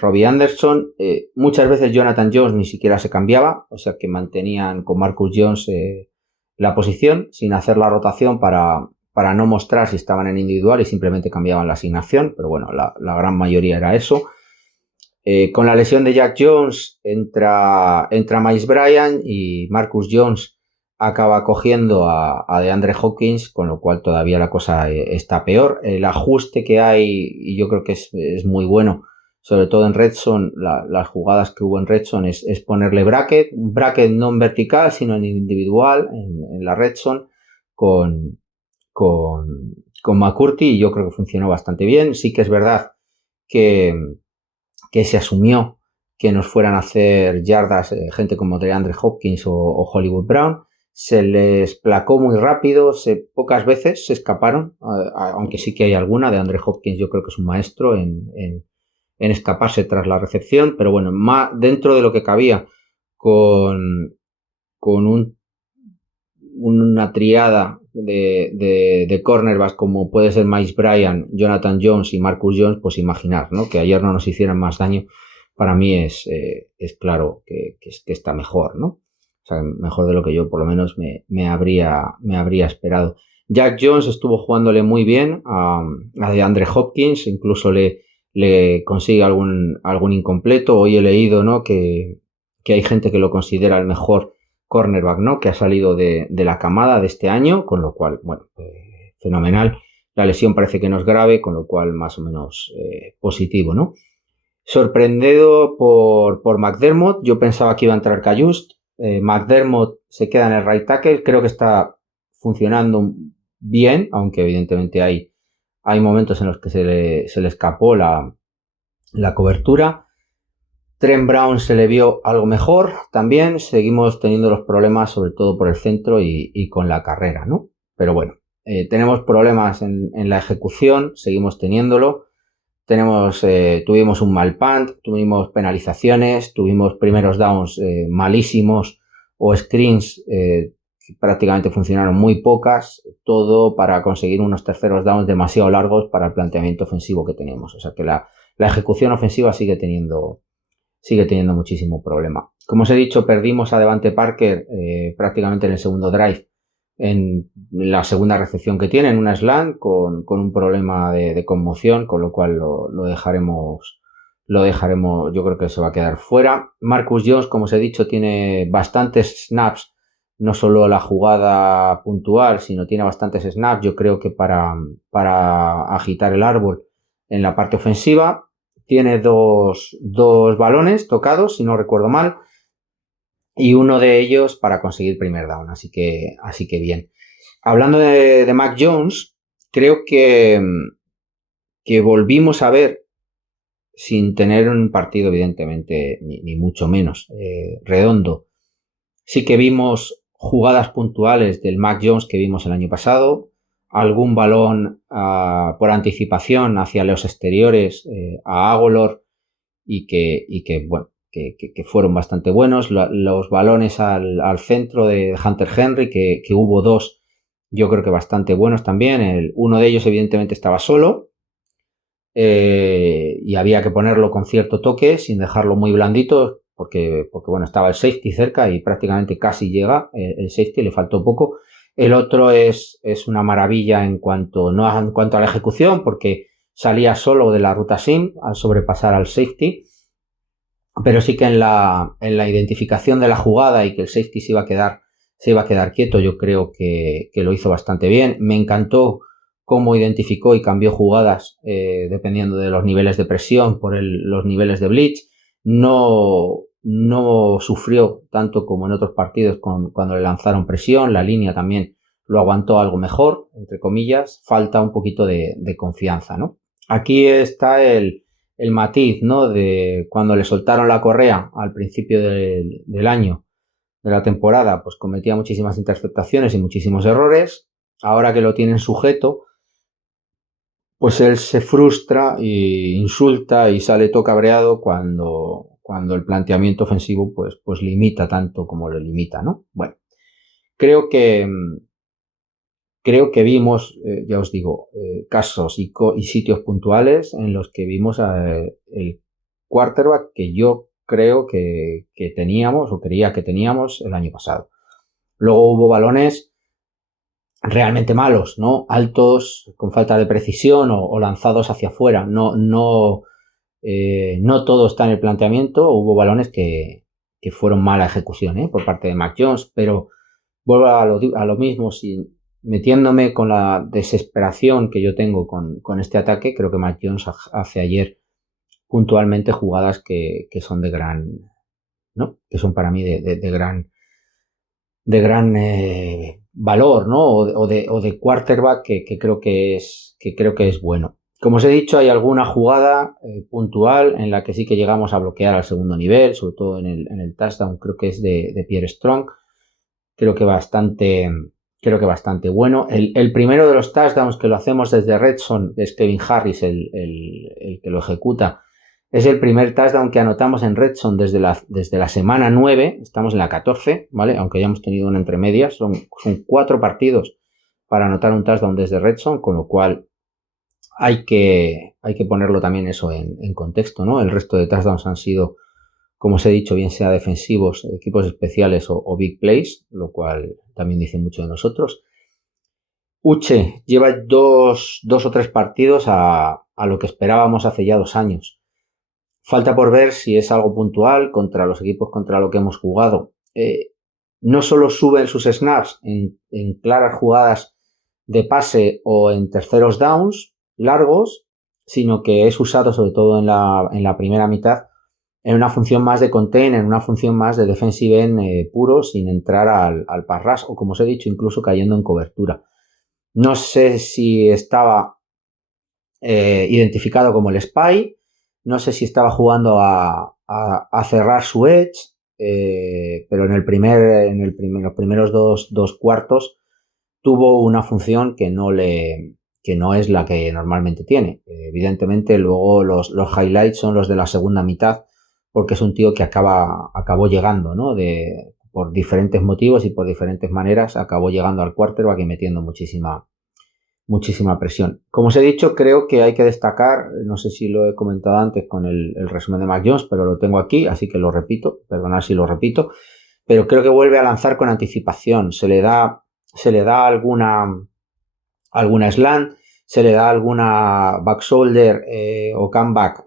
Robbie Anderson, muchas veces Jonathan Jones ni siquiera se cambiaba, o sea que mantenían con Marcus Jones la posición sin hacer la rotación para no mostrar si estaban en individual y simplemente cambiaban la asignación, pero bueno, la gran mayoría era eso. Con la lesión de Jack Jones entra Miles Bryant y Marcus Jones acaba cogiendo a DeAndre Hopkins, con lo cual todavía la cosa está peor. El ajuste que hay, y yo creo que es muy bueno, sobre todo en red zone, las jugadas que hubo en red zone es ponerle un bracket no en vertical, sino en individual, en la red zone, con McCourty, y yo creo que funcionó bastante bien. Sí que es verdad que se asumió que nos fueran a hacer yardas gente como DeAndre Hopkins o Hollywood Brown. Se les placó muy rápido, pocas veces se escaparon, aunque sí que hay alguna. DeAndre Hopkins yo creo que es un maestro en escaparse tras la recepción, pero bueno, más dentro de lo que cabía con una triada de cornerbacks como puede ser Miles Bryant, Jonathan Jones y Marcus Jones, pues imaginar, ¿no? Que ayer no nos hicieran más daño para mí es claro que está mejor, ¿no? O sea, mejor de lo que yo por lo menos me habría esperado. Jack Jones estuvo jugándole muy bien a DeAndre Hopkins, incluso le consigue algún incompleto. Hoy he leído, ¿no?, que hay gente que lo considera el mejor cornerback, ¿no?, que ha salido de la camada de este año, con lo cual, bueno, fenomenal. La lesión parece que no es grave, con lo cual más o menos positivo, ¿no? Sorprendido por McDermott. Yo pensaba que iba a entrar Cajuste. McDermott se queda en el right tackle. Creo que está funcionando bien, aunque evidentemente hay momentos en los que se le escapó la cobertura. Trent Brown se le vio algo mejor también. Seguimos teniendo los problemas, sobre todo por el centro y con la carrera, ¿no? Pero bueno, tenemos problemas en la ejecución, seguimos teniéndolo. Tuvimos un mal punt, tuvimos penalizaciones, tuvimos primeros downs malísimos o screens que prácticamente funcionaron muy pocas, todo para conseguir unos terceros downs demasiado largos para el planteamiento ofensivo que tenemos. O sea que la ejecución ofensiva sigue teniendo muchísimo problema. Como os he dicho, perdimos a Devante Parker prácticamente en el segundo drive, en la segunda recepción que tiene, en una slant, con un problema de conmoción, con lo cual lo dejaremos, yo creo que se va a quedar fuera. Marcus Jones, como os he dicho, tiene bastantes snaps, no solo la jugada puntual, sino tiene bastantes snaps, yo creo que para agitar el árbol en la parte ofensiva. Tiene dos balones tocados, si no recuerdo mal, y uno de ellos para conseguir primer down, así que bien. Hablando de Mac Jones, creo que volvimos a ver, sin tener un partido evidentemente ni mucho menos redondo, sí que vimos jugadas puntuales del Mac Jones que vimos el año pasado, algún balón por anticipación hacia los exteriores a Agholor y que bueno, que fueron bastante buenos. Los balones al centro de Hunter Henry, que hubo dos, yo creo que bastante buenos también. Uno de ellos evidentemente estaba solo y había que ponerlo con cierto toque, sin dejarlo muy blandito, porque bueno, estaba el safety cerca y prácticamente casi llega el safety, le faltó poco. El otro es una maravilla en cuanto a la ejecución, porque salía solo de la ruta sim al sobrepasar al safety, pero sí que en la identificación de la jugada y que el safety se iba a quedar quieto, yo creo que lo hizo bastante bien. Me encantó cómo identificó y cambió jugadas dependiendo de los niveles de presión por los niveles de blitz. No sufrió tanto como en otros partidos cuando le lanzaron presión. La línea también lo aguantó algo mejor, entre comillas. Falta un poquito de confianza, ¿no? Aquí está el matiz, ¿no?, de cuando le soltaron la correa al principio del año, de la temporada, pues cometía muchísimas interceptaciones y muchísimos errores. Ahora que lo tienen sujeto, pues él se frustra e insulta y sale todo cabreado cuando el planteamiento ofensivo pues limita tanto como lo limita, ¿no? Bueno, creo que vimos, ya os digo, casos y sitios puntuales en los que vimos el quarterback que yo creo que teníamos o creía que teníamos el año pasado. Luego hubo balones realmente malos, ¿no? Altos, con falta de precisión o lanzados hacia afuera. No todo está en el planteamiento. Hubo balones que fueron mala ejecución por parte de Mac Jones, pero vuelvo a lo mismo, metiéndome con la desesperación que yo tengo con este ataque. Creo que Mac Jones hace ayer puntualmente jugadas que son de gran, ¿no?, que son para mí de gran valor, ¿no?, o de quarterback que creo que es bueno. Como os he dicho, hay alguna jugada puntual en la que sí que llegamos a bloquear al segundo nivel, sobre todo en el touchdown, creo que es de Pierre Strong. Creo que bastante bueno. El primero de los touchdowns que lo hacemos desde Red Zone, es Kevin Harris el que lo ejecuta. Es el primer touchdown que anotamos en Red Zone desde la semana 9, estamos en la 14, ¿vale? Aunque ya hemos tenido una entre medias, son 4 partidos para anotar un touchdown desde Red Zone, con lo cual hay que ponerlo también eso en contexto, ¿no? El resto de touchdowns han sido, como os he dicho, bien sea defensivos, equipos especiales o big plays, lo cual también dice mucho de nosotros. Uche lleva dos o tres partidos a lo que esperábamos hace ya 2 años. Falta por ver si es algo puntual contra los equipos contra lo que hemos jugado. No solo suben sus snaps en claras jugadas de pase o en terceros downs largos, sino que es usado sobre todo en la primera mitad en una función más de contain, en una función más de defensive end puro, sin entrar al pass rush o, como os he dicho, incluso cayendo en cobertura. No sé si estaba identificado como el spy, no sé si estaba jugando a cerrar su edge, pero en los primeros dos cuartos tuvo una función que no es la que normalmente tiene. Evidentemente, luego los highlights son los de la segunda mitad, porque es un tío que acabó llegando, ¿no? Por diferentes motivos y por diferentes maneras, acabó llegando al quarterback y metiendo muchísima presión. Como os he dicho, creo que hay que destacar, no sé si lo he comentado antes con el resumen de Mac Jones, pero lo tengo aquí, así que lo repito, perdonad si lo repito, pero creo que vuelve a lanzar con anticipación, se le da alguna slant, se le da alguna back shoulder o comeback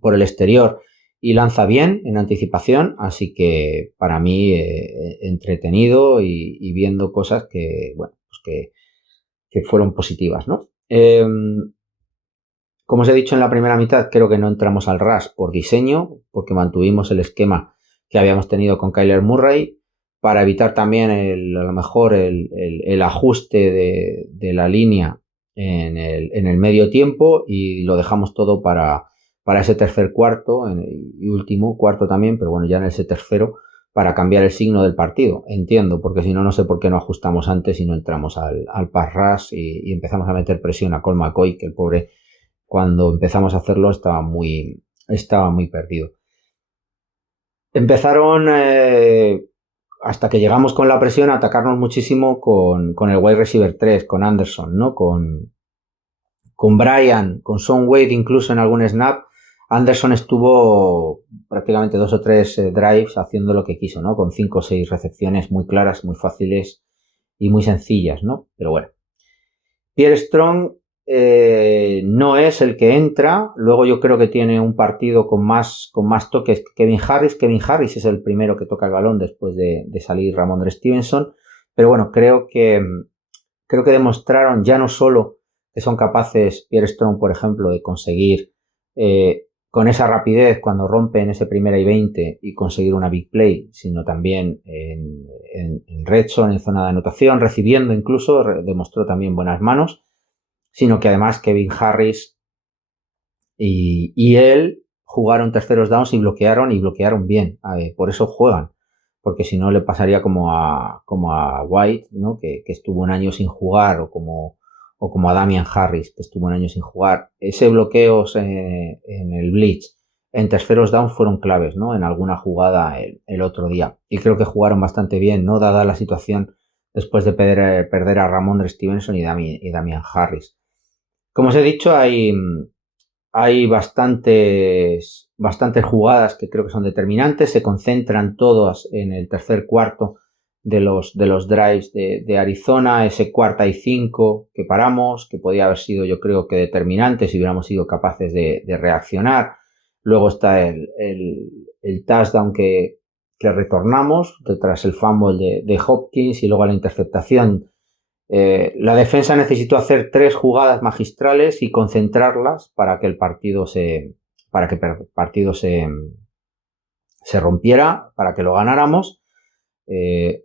por el exterior y lanza bien en anticipación, así que para mí entretenido y viendo cosas que, bueno, pues que fueron positivas, ¿no? Como os he dicho en la primera mitad, creo que no entramos al rush por diseño, porque mantuvimos el esquema que habíamos tenido con Kyler Murray, para evitar también a lo mejor el ajuste de la línea en el medio tiempo, y lo dejamos todo para ese tercer cuarto y último cuarto también, pero bueno, ya en ese tercero, para cambiar el signo del partido. Entiendo, porque si no, no sé por qué no ajustamos antes y no entramos al pass rush y empezamos a meter presión a Colt McCoy, que el pobre, cuando empezamos a hacerlo, estaba muy perdido. Empezaron, hasta que llegamos con la presión, a atacarnos muchísimo con el wide receiver 3, con Anderson, ¿no? Con Bryan, con Sean Wade incluso en algún snap. Anderson estuvo prácticamente 2 o 3 drives haciendo lo que quiso, ¿no? Con 5 o 6 recepciones muy claras, muy fáciles y muy sencillas, ¿no? Pero bueno. Pierre Strong no es el que entra. Luego yo creo que tiene un partido con más toques que Kevin Harris. Kevin Harris es el primero que toca el balón después de salir Ramondre Stevenson. Pero bueno, creo que demostraron ya no solo que son capaces, Pierre Strong, por ejemplo, de conseguir con esa rapidez cuando rompen ese primera y 20 y conseguir una big play, sino también en red zone, en zona de anotación, recibiendo incluso, demostró también buenas manos, sino que además Kevin Harris y él jugaron terceros downs y bloquearon bien. Por eso juegan, porque si no le pasaría como a White, ¿no? que estuvo un año sin jugar, o como a Damian Harris, que estuvo un año sin jugar. Ese bloqueos en el blitz en terceros downs fueron claves, ¿no? En alguna jugada el otro día. Y creo que jugaron bastante bien, ¿no? Dada la situación después de perder a Ramondre Stevenson y Damian Harris. Como os he dicho, hay bastantes jugadas que creo que son determinantes, se concentran todas en el tercer cuarto de los drives de Arizona, ese 4ª y 5 que paramos, que podía haber sido, yo creo, que determinante si hubiéramos sido capaces de reaccionar. Luego está el touchdown que retornamos tras el fumble de Hopkins, y luego la interceptación. La defensa necesitó hacer 3 jugadas magistrales y concentrarlas para que el partido se rompiera, para que lo ganáramos.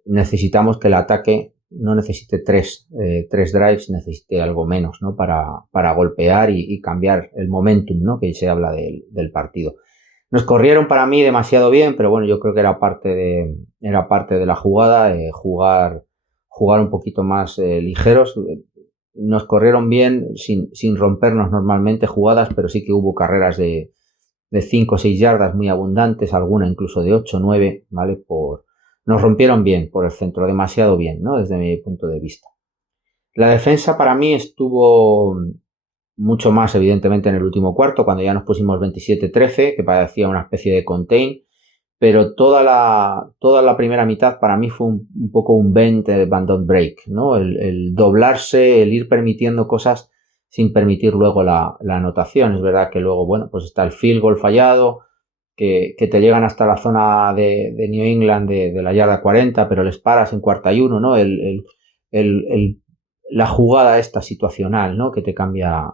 Necesitamos que el ataque no necesite 3 drives, necesite algo menos, ¿no? Para golpear y cambiar el momentum, ¿no? Que se habla del partido. Nos corrieron para mí demasiado bien, pero bueno, yo creo que era parte de la jugada, jugar un poquito más ligeros. Nos corrieron bien sin rompernos normalmente jugadas, pero sí que hubo carreras de 5 o 6 yardas muy abundantes, alguna incluso de 8 o 9, ¿vale? Nos rompieron bien por el centro, demasiado bien, ¿no? Desde mi punto de vista. La defensa para mí estuvo mucho más evidentemente en el último cuarto, cuando ya nos pusimos 27-13, que parecía una especie de contain, pero toda la primera mitad para mí fue un poco un bend, but don't break, ¿no? El doblarse, el ir permitiendo cosas sin permitir luego la anotación. Es verdad que luego, bueno, pues está el field goal fallado, que te llegan hasta la zona de New England de la yarda 40, pero les paras en 41, ¿no? La jugada esta situacional, ¿no? Que te cambia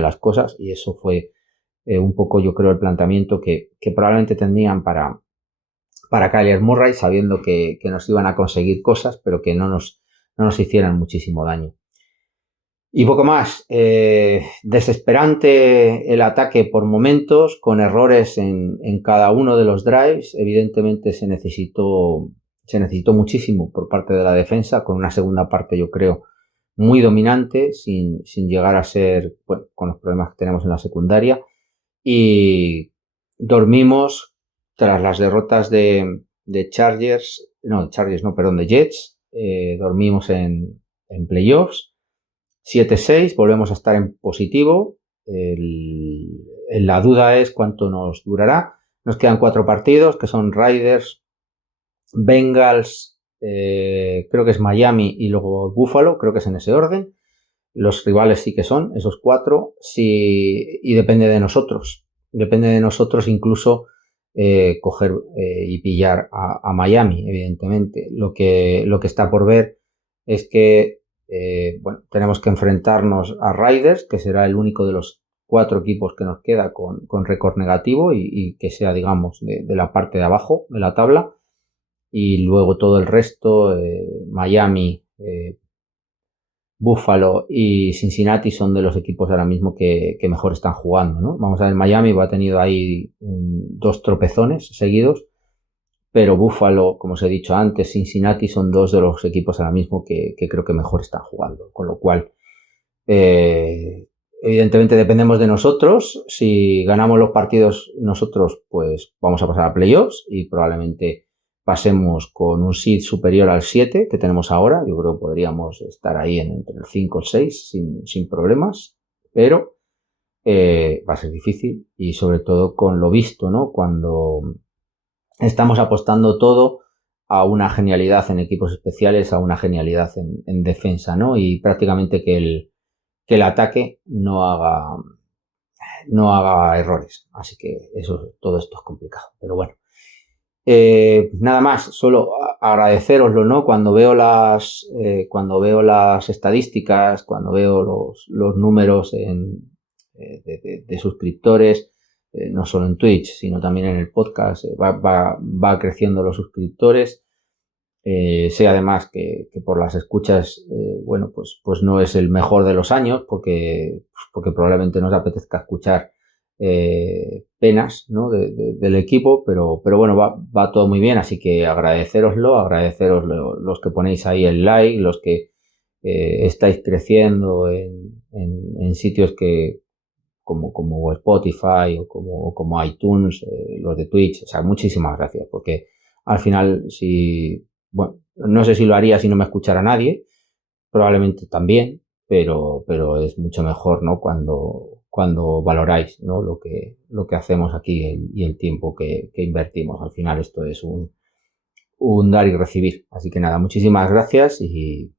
las cosas, y eso fue un poco, yo creo, el planteamiento que probablemente tendrían para Kyler Murray, sabiendo que nos iban a conseguir cosas, pero que no nos hicieran muchísimo daño. Y poco más. Desesperante el ataque por momentos, con errores en cada uno de los drives. Evidentemente se necesitó muchísimo por parte de la defensa, con una segunda parte, yo creo, muy dominante, sin llegar a ser, bueno, con los problemas que tenemos en la secundaria. Y dormimos tras las derrotas de Chargers, de Jets. Dormimos en playoffs. 7-6, volvemos a estar en positivo. La duda es cuánto nos durará. Nos quedan 4 partidos, que son Raiders, Bengals, creo que es Miami y luego Buffalo, creo que es en ese orden. Los rivales sí que son esos 4, y depende de nosotros. Depende de nosotros incluso coger y pillar a Miami, evidentemente. Lo que está por ver es que bueno, tenemos que enfrentarnos a Raiders, que será el único de los 4 equipos que nos queda con récord negativo y que sea, digamos, de la parte de abajo de la tabla. Y luego todo el resto, Miami, Buffalo y Cincinnati son de los equipos ahora mismo que mejor están jugando, ¿no? Vamos a ver, Miami ha tenido ahí 2 tropezones seguidos, pero Buffalo, como os he dicho antes, Cincinnati son 2 de los equipos ahora mismo que creo que mejor están jugando, con lo cual evidentemente dependemos de nosotros. Si ganamos los partidos nosotros, pues vamos a pasar a playoffs y probablemente pasemos con un seed superior al 7 que tenemos ahora. Yo creo que podríamos estar ahí entre el 5 o el 6 sin problemas, pero va a ser difícil, y sobre todo con lo visto, ¿no? Cuando estamos apostando todo a una genialidad en equipos especiales, a una genialidad en defensa, ¿no? Y prácticamente que el ataque no haga errores. Así que todo esto es complicado, pero bueno. Nada más, solo agradeceroslo, ¿no? Cuando veo las estadísticas, cuando veo los números de suscriptores, no solo en Twitch, sino también en el podcast, va creciendo los suscriptores. Sé además que por las escuchas, bueno, pues no es el mejor de los años, porque probablemente nos apetezca escuchar penas, ¿no? del equipo, pero bueno, va todo muy bien, así que agradeceros los que ponéis ahí el like, los que estáis creciendo en sitios que como Spotify o como iTunes, los de Twitch. O sea, muchísimas gracias, porque al final, bueno, no sé si lo haría si no me escuchara nadie, probablemente también, pero es mucho mejor, ¿no? Cuando valoráis, ¿no? lo que hacemos aquí y el tiempo que invertimos. Al final esto es un dar y recibir. Así que nada, muchísimas gracias y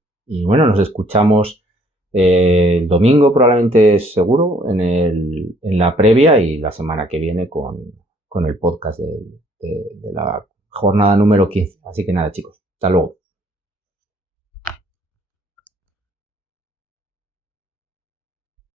bueno, nos escuchamos el domingo, probablemente, seguro, en la previa, y la semana que viene con el podcast de la jornada número 15. Así que nada, chicos, hasta luego.